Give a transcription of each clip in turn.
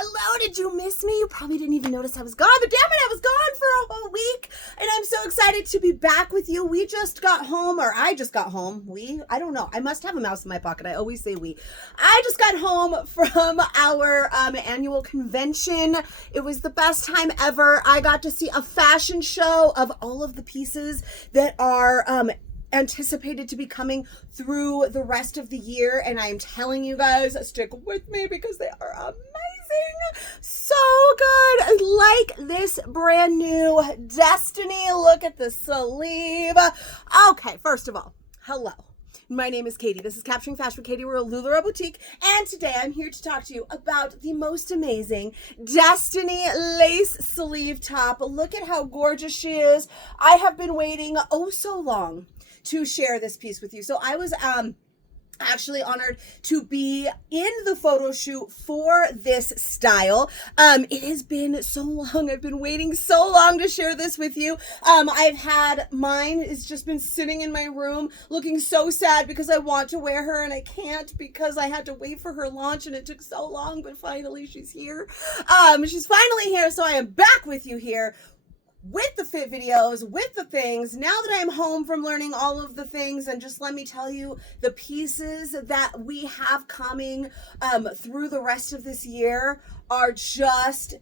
Hello, did you miss me? You probably didn't even notice I was gone, but damn it, I was gone for a whole week, and I'm so excited to be back with you. We just got home, or I just got home. I don't know. I must have a mouse in my pocket. I always say we. I just got home from our annual convention. It was the best time ever. I got to see a fashion show of all of the pieces that are anticipated to be coming through the rest of the year, and I'm telling you guys, stick with me because they are amazing. So good. Like this brand new Destiny. Look at the sleeve. Okay, first of all, hello. My name is Katie. This is Capturing Fashion with Katie. We're a LuLaRoe boutique, and today I'm here to talk to you about the most amazing Destiny lace sleeve top. Look at how gorgeous she is. I have been waiting oh so long to share this piece with you. So I was actually honored to be in the photo shoot for this style. It has been so long. I've been waiting so long to share this with you. I've had mine. It's just been sitting in my room looking so sad because I want to wear her and I can't because I had to wait for her launch and it took so long, but finally she's here. She's finally here, so I am back with you here with the fit videos, with the things. Now that I'm home from learning all of the things, and just let me tell you, the pieces that we have coming through the rest of this year are just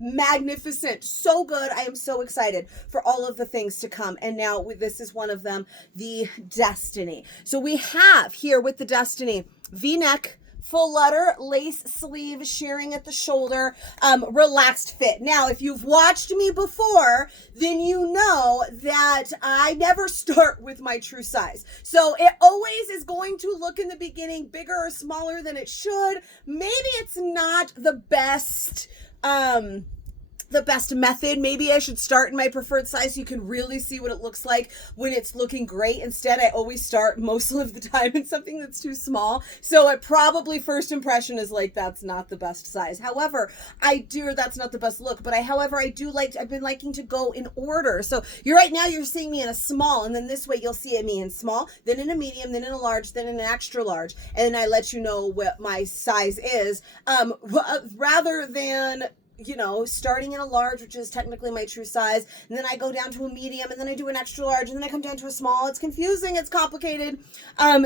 magnificent. So good. I am so excited for all of the things to come. And now this is one of them, the Destiny. So we have here with the Destiny V-neck, full letter lace sleeve, shearing at the shoulder, relaxed fit. Now, if you've watched me before, then you know that I never start with my true size. So it always is going to look in the beginning bigger or smaller than it should. Maybe it's not the best method. Maybe I should start in my preferred size so you can really see what it looks like when it's looking great. Instead, I always start most of the time in something that's too small. So it probably first impression is like, that's not the best size. However, that's not the best look, but I've been liking to go in order. So right now you're seeing me in a small, and then this way you'll see me in small, then in a medium, then in a large, then in an extra large. And then I let you know what my size is, rather than starting in a large, which is technically my true size, and then I go down to a medium, and then I do an extra large, and then I come down to a small. It's confusing. It's complicated.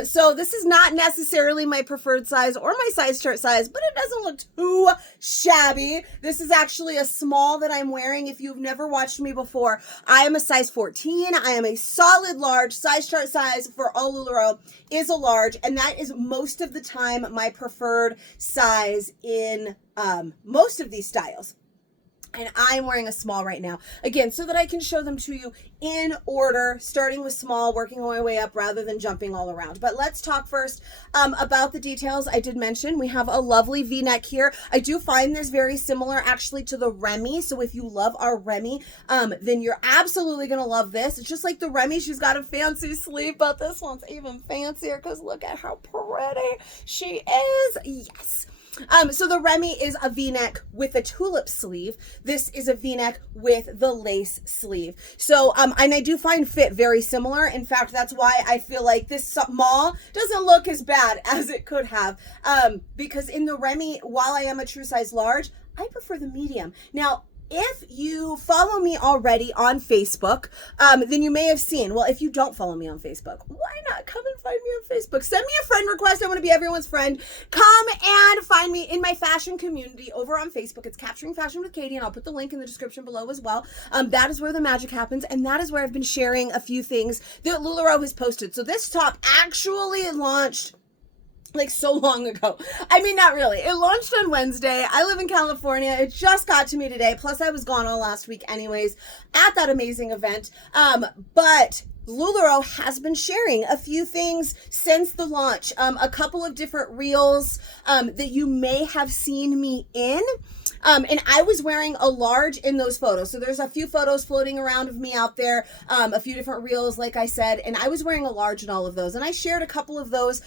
So this is not necessarily my preferred size or my size chart size, but it doesn't look too shabby. This is actually a small that I'm wearing. If you've never watched me before, I am a size 14. I am a solid large. Size chart size for all LuLaRoe is a large, and that is most of the time my preferred size in most of these styles. And I'm wearing a small right now, again, so that I can show them to you in order, starting with small, working my way up rather than jumping all around. But let's talk first about the details. I did mention we have a lovely V-neck here. I do find this very similar actually to the Remy. So if you love our Remy, then you're absolutely going to love this. It's just like the Remy. She's got a fancy sleeve, but this one's even fancier because look at how pretty she is. Yes. So the Remy is a V-neck with a tulip sleeve. This is a V-neck with the lace sleeve. So, and I do find fit very similar. In fact, that's why I feel like this small doesn't look as bad as it could have. Because in the Remy, while I am a true size large, I prefer the medium. Now, if you follow me already on Facebook, then you may have seen, well, if you don't follow me on Facebook, why not come and find me on Facebook? Send me a friend request. I want to be everyone's friend. Come and find me in my fashion community over on Facebook. It's Capturing Fashion with Katie, and I'll put the link in the description below as well. That is where the magic happens, and that is where I've been sharing a few things that LuLaRoe has posted. So this top actually launched like so long ago. I mean, not really. It launched on Wednesday. I live in California. It just got to me today. Plus I was gone all last week anyways at that amazing event. But LuLaRoe has been sharing a few things since the launch. A couple of different reels that you may have seen me in. And I was wearing a large in those photos. So there's a few photos floating around of me out there, a few different reels, like I said, and I was wearing a large in all of those. And I shared a couple of those.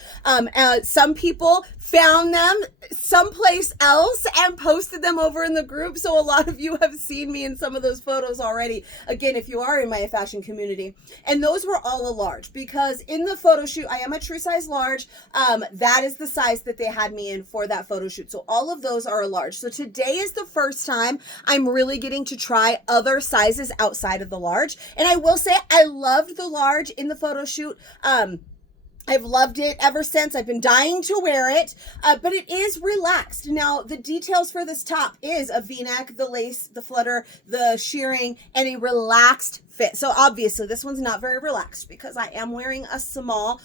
Some people found them someplace else and posted them over in the group. So a lot of you have seen me in some of those photos already. Again, if you are in my fashion community. And those were all a large because in the photo shoot, I am a true size large. That is the size that they had me in for that photo shoot. So all of those are a large. So today is the first time I'm really getting to try other sizes outside of the large. And I will say I loved the large in the photo shoot. I've loved it ever since. I've been dying to wear it, but it is relaxed. Now, the details for this top is a V-neck, the lace, the flutter, the shirring, and a relaxed fit. So obviously this one's not very relaxed because I am wearing a small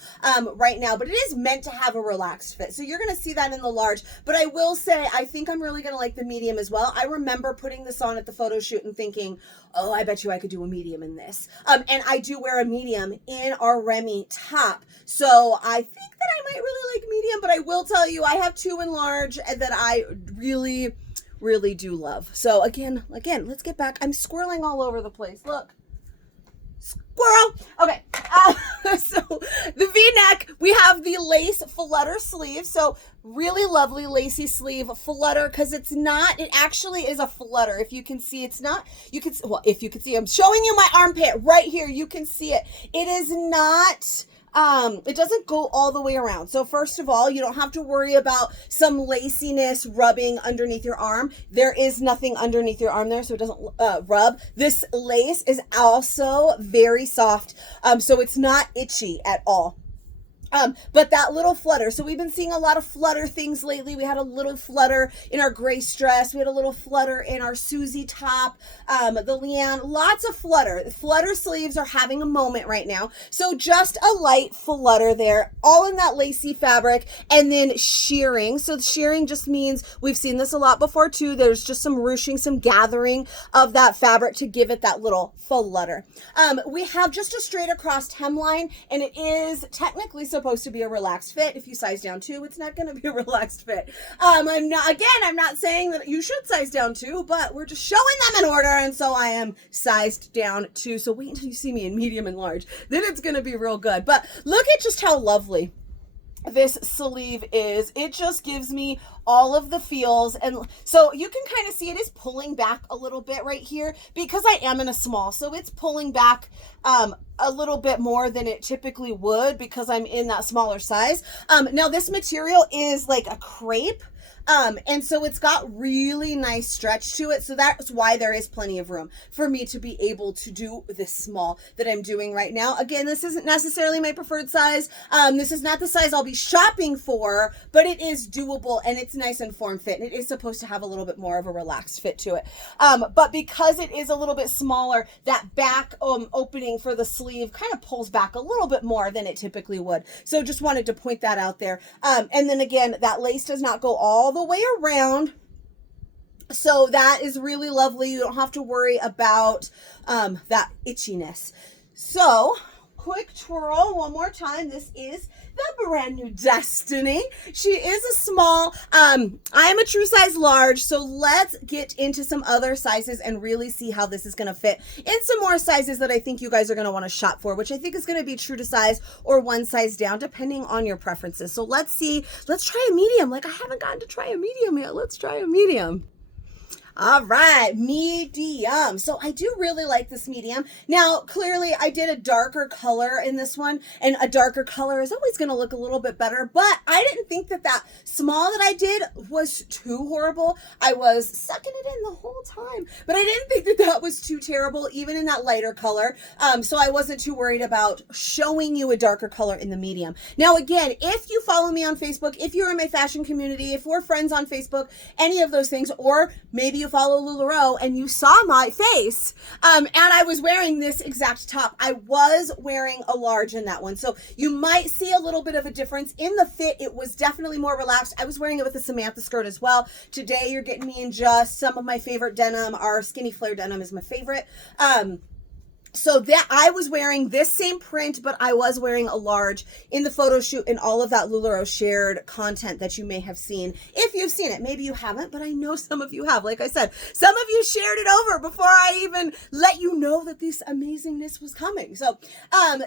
right now, but it is meant to have a relaxed fit. So you're going to see that in the large, but I will say, I think I'm really going to like the medium as well. I remember putting this on at the photo shoot and thinking, oh, I bet you I could do a medium in this. And I do wear a medium in our Remy top. So I think that I might really like medium, but I will tell you, I have two in large that I really do love. So again, let's get back. I'm squirreling all over the place. Look. Squirrel. Okay. So the V-neck, we have the lace flutter sleeve. So really lovely lacy sleeve flutter because it actually is a flutter. If you can see, it's not, if you can see, I'm showing you my armpit right here. You can see it. It is not, it doesn't go all the way around. So first of all, you don't have to worry about some laciness rubbing underneath your arm. There is nothing underneath your arm there, so it doesn't rub. This lace is also very soft, so it's not itchy at all. But that little flutter, so we've been seeing a lot of flutter things lately. We had a little flutter in our Grace dress. We had a little flutter in our Susie top, the Leanne, lots of flutter. The flutter sleeves are having a moment right now. So just a light flutter there, all in that lacy fabric, and then shirring. So the shirring just means, we've seen this a lot before too, there's just some ruching, some gathering of that fabric to give it that little flutter. We have just a straight across hemline, and it is technically supposed to be a relaxed fit. If you size down 2, it's not going to be a relaxed fit. I'm not saying that you should size down 2, but we're just showing them in order, and so I am sized down 2. So wait until you see me in medium and large, then it's going to be real good. But look at just how lovely this sleeve is. It just gives me all of the feels, and so you can kind of see it is pulling back a little bit right here because I am in a small, so it's pulling back a little bit more than it typically would because I'm in that smaller size. Now this material is like a crepe, and so it's got really nice stretch to it. So that's why there is plenty of room for me to be able to do this small that I'm doing right now. Again, this isn't necessarily my preferred size. This is not the size I'll be shopping for, but it is doable and it's nice and form fit. And it is supposed to have a little bit more of a relaxed fit to it. But because it is a little bit smaller, that back opening for the sleeve kind of pulls back a little bit more than it typically would. So just wanted to point that out there. And then again, that lace does not go all the way around, so that is really lovely. You don't have to worry about that itchiness. So quick twirl one more time. This is the brand new Destiny. She is a small. I am a true size large, so let's get into some other sizes and really see how this is going to fit in some more sizes that I think you guys are going to want to shop for, which I think is going to be true to size or one size down depending on your preferences. So let's see. Let's try a medium. Like, I haven't gotten to try a medium yet. Let's try a medium. All right, medium. So I do really like this medium. Now, clearly I did a darker color in this one, and a darker color is always going to look a little bit better, but I didn't think that that small that I did was too horrible. I was sucking it in the whole time, but I didn't think that that was too terrible, even in that lighter color. So I wasn't too worried about showing you a darker color in the medium. Now, again, if you follow me on Facebook, if you're in my fashion community, if we're friends on Facebook, any of those things, or maybe you follow LuLaRoe and you saw my face, and I was wearing this exact top. I was wearing a large in that one. So you might see a little bit of a difference in the fit. It was definitely more relaxed. I was wearing it with a Samantha skirt as well. Today you're getting me in just some of my favorite denim. Our skinny flare denim is my favorite. So that I was wearing this same print, but I was wearing a large in the photo shoot and all of that LuLaRoe shared content that you may have seen. If you've seen it, maybe you haven't, but I know some of you have. Like I said, some of you shared it over before I even let you know that this amazingness was coming. So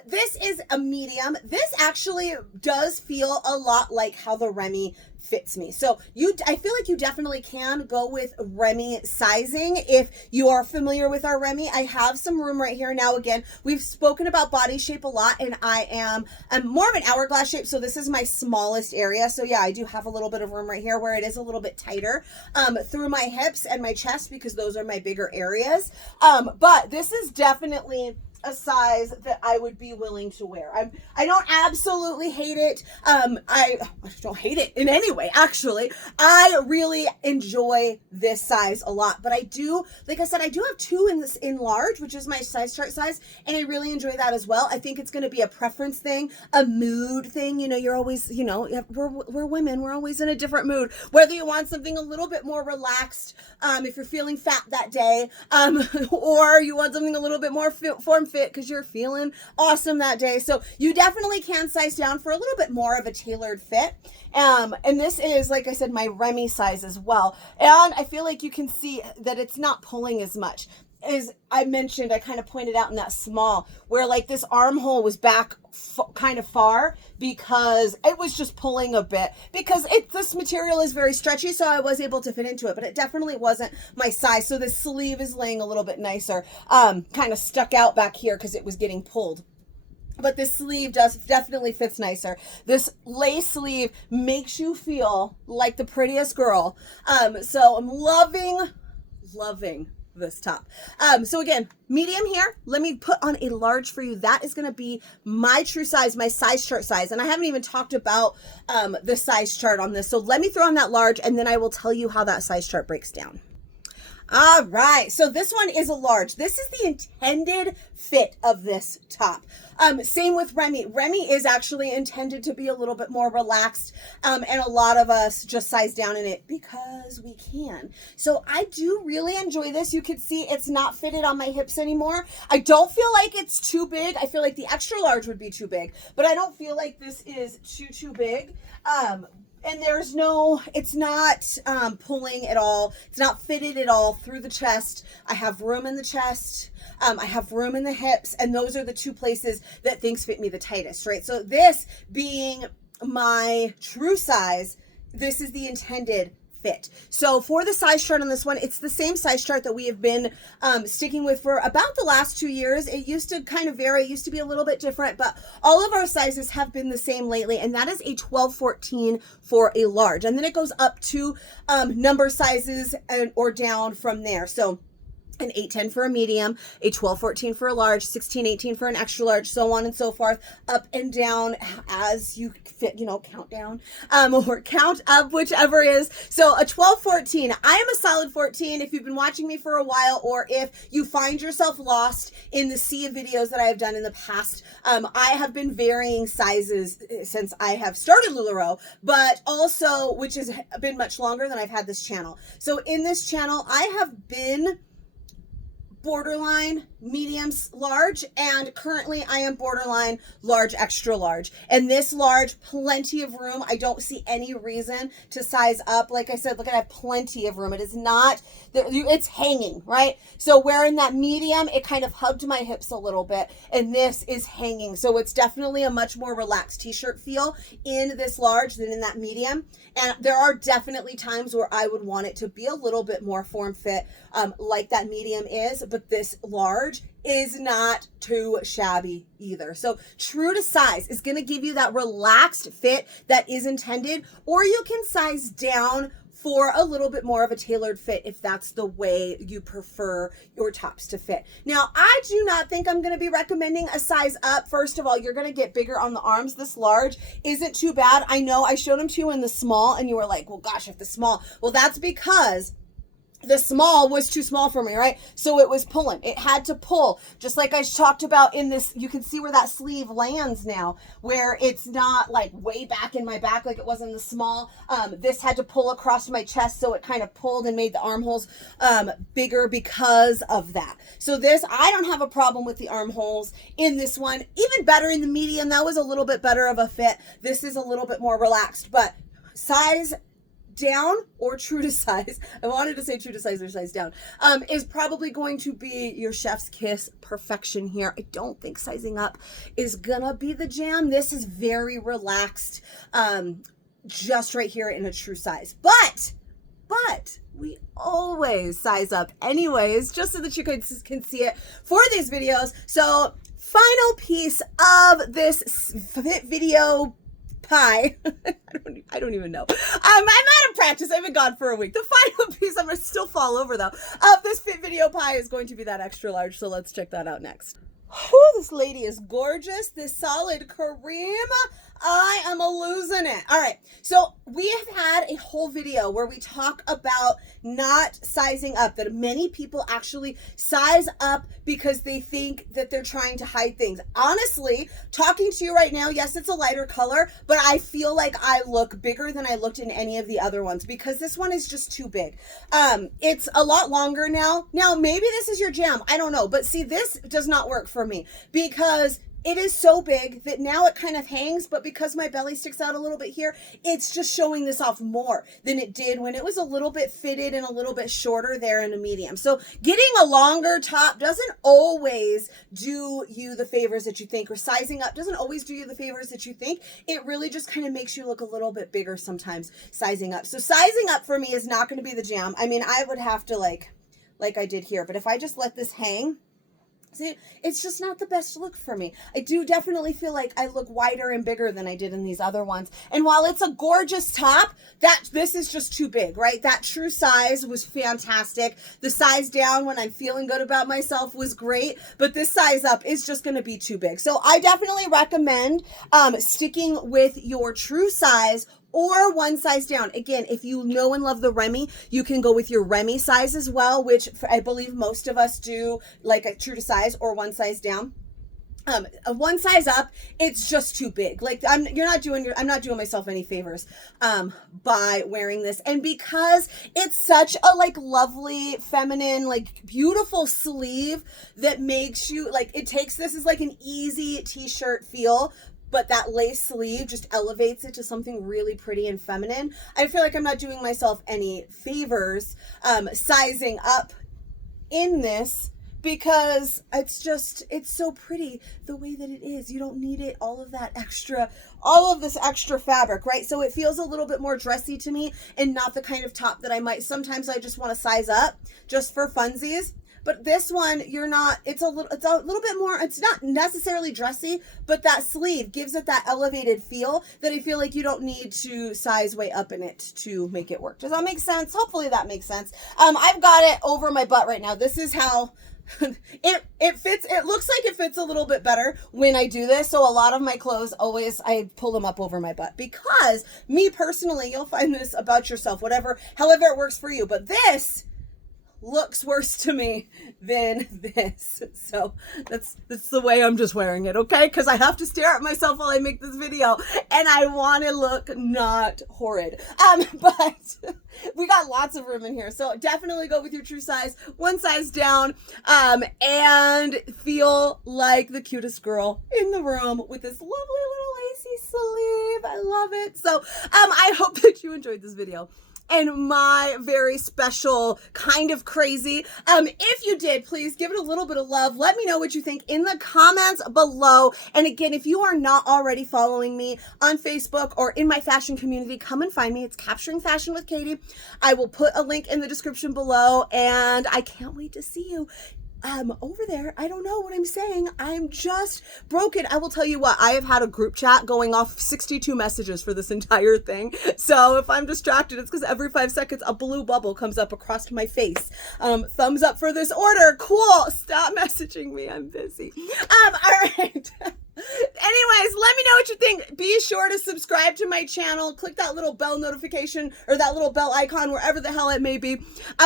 this is a medium. This actually does feel a lot like how the Remy fits me. So I feel like you definitely can go with Remy sizing if you are familiar with our Remy. I have some room right here. Now, again, we've spoken about body shape a lot, and I'm more of an hourglass shape, so this is my smallest area. So yeah, I do have a little bit of room right here where it is a little bit tighter through my hips and my chest, because those are my bigger areas. But this is definitely a size that I would be willing to wear. I don't absolutely hate it. I don't hate it in any way, actually. I really enjoy this size a lot, but I do, like I said, I do have two in large, which is my size chart size, and I really enjoy that as well. I think it's going to be a preference thing, a mood thing. You know, you're always, you know, we're women, we're always in a different mood, whether you want something a little bit more relaxed, if you're feeling fat that day, or you want something a little bit more form fit because you're feeling awesome that day. So you definitely can size down for a little bit more of a tailored fit. And this is, like I said, my Remy size as well. And I feel like you can see that it's not pulling as much. As I mentioned, I kind of pointed out in that small, where like this armhole was back kind of far because it was just pulling a bit, because this material is very stretchy, so I was able to fit into it, but it definitely wasn't my size. So this sleeve is laying a little bit nicer, kind of stuck out back here because it was getting pulled. But this sleeve definitely fits nicer. This lace sleeve makes you feel like the prettiest girl. So I'm loving this top. So again, medium here. Let me put on a large for you. That is going to be my true size, my size chart size. And I haven't even talked about the size chart on this. So let me throw on that large, and then I will tell you how that size chart breaks down. All right, so this one is a large. This is the intended fit of this top. Same with Remy. Remy is actually intended to be a little bit more relaxed, and a lot of us just size down in it because we can. So I do really enjoy this. You can see it's not fitted on my hips anymore. I don't feel like it's too big. I feel like the extra large would be too big, but I don't feel like this is too big. And there's no, it's not pulling at all. It's not fitted at all through the chest. I have room in the chest. I have room in the hips. And those are the two places that things fit me the tightest, right? So this being my true size, this is the intended fit. So for the size chart on this one, it's the same size chart that we have been sticking with for about the last 2 years. It used to kind of vary. It used to be a little bit different, but all of our sizes have been the same lately, and that is a 12-14 for a large. And then it goes up to number sizes or down from there. So an 8-10 for a medium, a 12-14 for a large, 16-18 for an extra large, so on and so forth, up and down as you fit, you know, count down, or count up, whichever is. So a 12-14, I am a solid 14 if you've been watching me for a while, or if you find yourself lost in the sea of videos that I have done in the past. I have been varying sizes since I have started LuLaRoe, but also, which has been much longer than I've had this channel. So in this channel, I have been borderline mediums large, and currently I am borderline large extra large. And this large, plenty of room. I don't see any reason to size up. Like I said, look, I have plenty of room. It is not, it's hanging, right? So where in that medium, it kind of hugged my hips a little bit, and this is hanging. So it's definitely a much more relaxed t-shirt feel in this large than in that medium. And there are definitely times where I would want it to be a little bit more form fit, like that medium is, but this large is not too shabby either. So true to size is going to give you that relaxed fit that is intended, or you can size down for a little bit more of a tailored fit if that's the way you prefer your tops to fit. Now, I do not think I'm going to be recommending a size up. First of all, you're going to get bigger on the arms. This large isn't too bad. I know I showed them to you in the small, and you were like, well, gosh, if the small. Well, that's because the small was too small for me, right? So it was pulling. It had to pull. Just like I talked about in this, you can see where that sleeve lands now, where it's not like way back in my back like it was in the small. This had to pull across my chest, so it kind of pulled and made the armholes bigger because of that. So this, I don't have a problem with the armholes in this one. Even better in the medium. That was a little bit better of a fit. This is a little bit more relaxed, but size down or true to size, I wanted to say true to size or size down, is probably going to be your chef's kiss perfection here. I don't think sizing up is gonna be the jam. This is very relaxed. just right here in a true size. But we always size up anyways, just so that you can see it for these videos. So final piece of this fit video pie. I don't even know. I'm out of practice. I've been gone for a week. The final piece, I'm gonna still fall over though, of this fit video pie is going to be that extra large. So let's check that out next. Whew, this lady is gorgeous. This solid cream. I am losing it. All right. So we have had a whole video where we talk about not sizing up, that many people actually size up because they think that they're trying to hide things. Honestly, talking to you right now, yes, it's a lighter color, but I feel like I look bigger than I looked in any of the other ones because this one is just too big. It's a lot longer now. Now, maybe this is your jam. I don't know. But see, this does not work for me because it is so big that now it kind of hangs, but because my belly sticks out a little bit here, it's just showing this off more than it did when it was a little bit fitted and a little bit shorter there in a medium. So getting a longer top doesn't always do you the favors that you think, or sizing up doesn't always do you the favors that you think. It really just kind of makes you look a little bit bigger sometimes sizing up. So sizing up for me is not going to be the jam. I mean, I would have to like I did here, but if I just let this hang, see, it's just not the best look for me. I do definitely feel like I look wider and bigger than I did in these other ones. And while it's a gorgeous top, this is just too big, right? That true size was fantastic. The size down when I'm feeling good about myself was great, but this size up is just going to be too big. So I definitely recommend sticking with your true size or one size down. Again, if you know and love the Remy, you can go with your Remy size as well, which I believe most of us do, like a true to size or one size down. A one size up, it's just too big. Like I'm not doing myself any favors by wearing this. And because it's such a like lovely feminine, like beautiful sleeve that makes you like, it takes this as like an easy t-shirt feel, but that lace sleeve just elevates it to something really pretty and feminine. I feel like I'm not doing myself any favors sizing up in this because it's so pretty the way that it is. You don't need it, all of this extra fabric, right? So it feels a little bit more dressy to me and not the kind of top that sometimes I just want to size up just for funsies. But this one, it's a little bit more, it's not necessarily dressy, but that sleeve gives it that elevated feel that I feel like you don't need to size way up in it to make it work. Does that make sense? Hopefully that makes sense. I've got it over my butt right now. This is how it fits. It looks like it fits a little bit better when I do this. So a lot of my clothes I pull them up over my butt because me personally, you'll find this about yourself, however it works for you. But this looks worse to me than this. So that's the way I'm just wearing it, okay? Because I have to stare at myself while I make this video and I want to look not horrid. But we got lots of room in here. So definitely go with your true size, one size down, and feel like the cutest girl in the room with this lovely little lacy sleeve. I love it. So I hope that you enjoyed this video and my very special kind of crazy. If you did, please give it a little bit of love. Let me know what you think in the comments below. And again, if you are not already following me on Facebook or in my fashion community, come and find me. It's Capturing Fashion with Katie. I will put a link in the description below, and I can't wait to see you over there. I don't know what I'm saying. I'm just broken. I will tell you what, I have had a group chat going off 62 messages for this entire thing. So if I'm distracted, it's because every 5 seconds a blue bubble comes up across my face. Thumbs up for this order. Cool. Stop messaging me. I'm busy. All right. Anyways, let me know what you think. Be sure to subscribe to my channel. Click that little bell notification or that little bell icon wherever the hell it may be,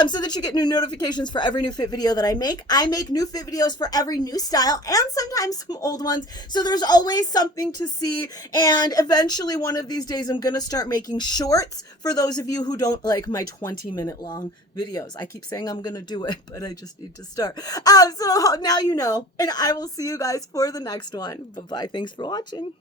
so that you get new notifications for every new fit video that I make. I make new fit videos for every new style and sometimes some old ones. So there's always something to see. And eventually one of these days I'm going to start making shorts for those of you who don't like my 20-minute long videos. I keep saying I'm going to do it, but I just need to start. So now you know, and I will see you guys for the next one. Bye-bye. Thanks for watching.